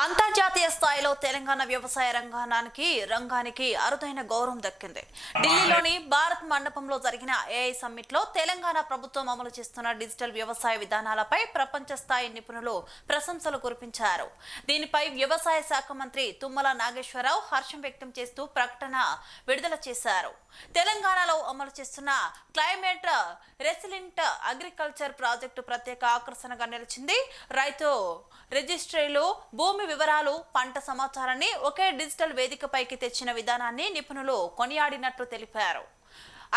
అంతర్జాతీయ స్థాయిలో తెలంగాణ వ్యవసాయ రంగానికి అరుదైన గౌరవం దక్కింది. ఢిల్లీలోని భారత్ మండపంలో జరిగిన ఏఐ సమ్మిట్ లో తెలంగాణ ప్రభుత్వం అమలు చేస్తున్న డిజిటల్ వ్యవసాయ విధానాలపై ప్రపంచ స్థాయి నిపుణులు ప్రశంసలు కురిపించారు. దీనిపై వ్యవసాయ శాఖ మంత్రి తుమ్మల నాగేశ్వరరావు హర్షం వ్యక్తం చేస్తూ ప్రకటన విడుదల చేశారు. తెలంగాణలో అమలు చేస్తున్న క్లైమేట్ రెసిలియంట్ అగ్రికల్చర్ ప్రాజెక్టు ప్రత్యేక ఆకర్షణగా నిలిచింది. రైతు రిజిస్ట్రీలు, భూమి వివరాలు, పంట సమాచారాన్ని ఒకే డిజిటల్ వేదికపైకి తెచ్చిన విధానాన్ని నిపుణులు కొనియాడినట్లు తెలిపారు.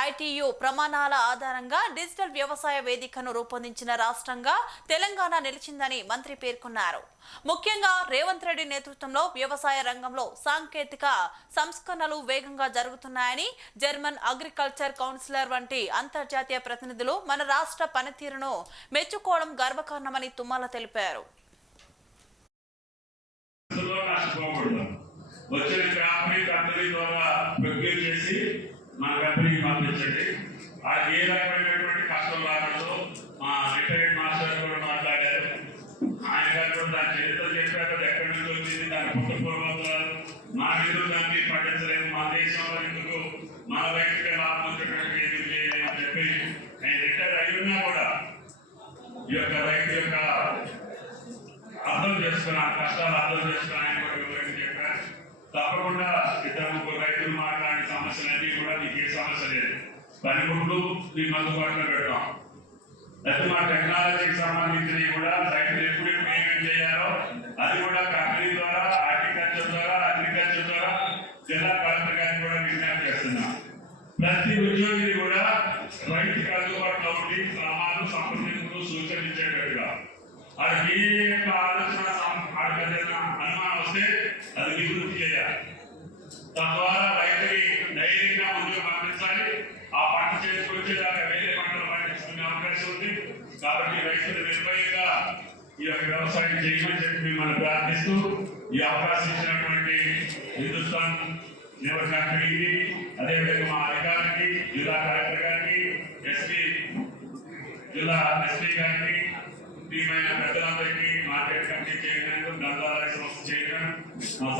ఐటీయు ప్రమాణాల ఆధారంగా డిజిటల్ వ్యవసాయ వేదికను రూపొందించిన రాష్ట్రంగా తెలంగాణ నిలిచిందని మంత్రి పేర్కొన్నారు. ముఖ్యంగా రేవంత్ రెడ్డి నేతృత్వంలో వ్యవసాయ రంగంలో సాంకేతిక సంస్కరణలు వేగంగా జరుగుతున్నాయని, జర్మన్ అగ్రికల్చర్ కౌన్సిలర్ వంటి అంతర్జాతీయ ప్రతినిధులు మన రాష్ట్ర పనితీరును మెచ్చుకోవడం గర్వకారణమని తుమ్మల తెలిపారు. వచ్చిన కంపెనీ ద్వారా ప్రొక్యూర్ చేసి మన కంపెనీకి పంపించండి. అది ఏ రకమైనటువంటి కష్టం రాకూడదు. మా రిటైర్డ్ మాస్టర్ కూడా మాట్లాడారు. ఆయన గారు కూడా దాని చరిత్ర చెప్పారు. ఎక్కడి నుంచి వచ్చింది, దాని పుట్టుపూర్వోత్తరాలు, మా నిధులు దాన్ని పట్టించలేము, మా దేశంలో ఎందుకు మన వ్యక్తిగా లాభం వచ్చేటువంటి ఎందుకు చేయలేము అని చెప్పి నేను రిటైర్ అయ్యున్నా కూడా ఈ యొక్క రైతు యొక్క అర్థం చేసుకున్నాను, కష్టాలు అర్థం చేసుకుని ఆయన కూడా వివరించి చెప్పారు. తప్పకుండా ఇద్దరు ముగ్గురు రైతులు మాట్లాడే సమస్యలన్నీ కూడా నీకు ఏ సమస్య లేదు, పనిముట్లు నీకు అందుబాటులో పెడతాం. అయితే మా టెక్నాలజీకి సంబంధించినవి కూడా రైతులు ఎప్పుడు ఏమేమి చేయాలో అది కూడా కంపెనీ ద్వారా, అగ్రికల్చర్ ద్వారా జిల్లా కలెక్టర్ గారిని కూడా విజ్ఞప్తి చేస్తున్నాం. ప్రతి ఉద్యోగిని కూడా రైతుకి అందుబాటులో ఉండి సలహాలు, సంప్రదింపులు, సూచనలు ఇచ్చేటట్టుగా అది ఏ యొక్క ఆలోచన అనుమానం వస్తే అది నివృత్తి చేయాలి. తద్వారా రైతుని ధైర్యంగా ముందుకు పంపించాలి. ఆ పంట చేసుకొచ్చేదాకా వేరే పంటలు పండించుకునే అవకాశం ఉంది. కాబట్టి రైతులు నిర్భయంగా ఈ యొక్క వ్యవసాయం చేయమని చెప్పి మిమ్మల్ని ప్రార్థిస్తూ ఈ అవకాశం ఇచ్చినటువంటి హిందుస్థాన్ లేబర్ కంపెనీకి, అదేవిధంగా మా అధికారికి, జిల్లా కలెక్టర్ గారికి, జిల్లా ఎస్పీ గారికి, టీమైన పెద్దలందరికీ, మార్కెట్ కమిటీ చైర్మన్, గ్రంథాలయ సంస్థ చైర్మన్, మా